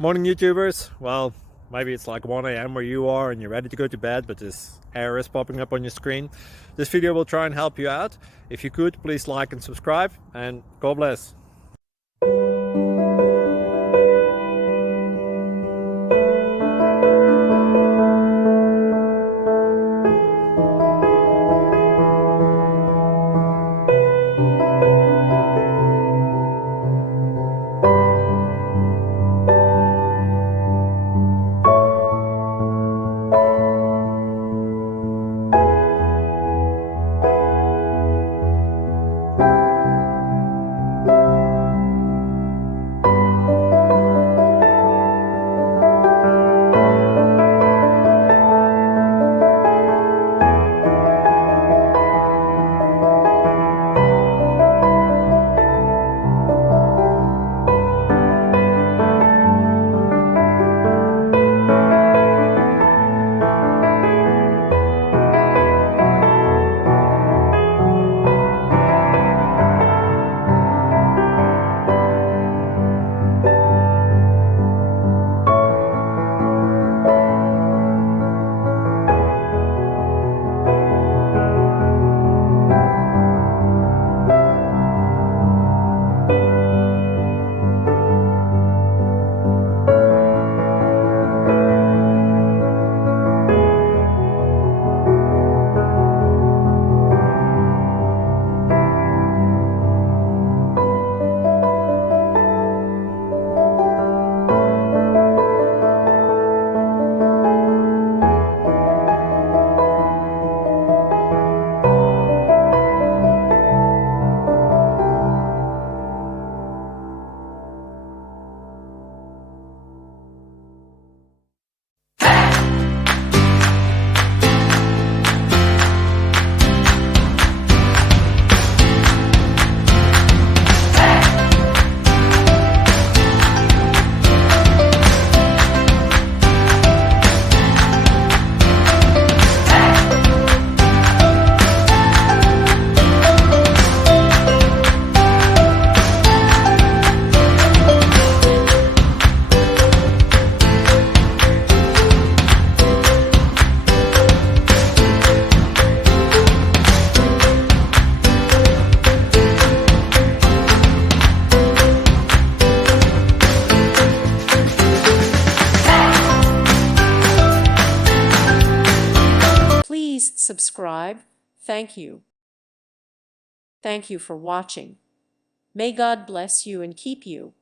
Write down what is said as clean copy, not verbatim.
Morning YouTubers. Well, maybe it's like 1 a.m. where you are and you're ready to go to bed, but this error is popping up on your screen. This video will try and help you out. If you could, please like and subscribe, and God bless. Please subscribe. Thank you. Thank you for watching. May God bless you and keep you.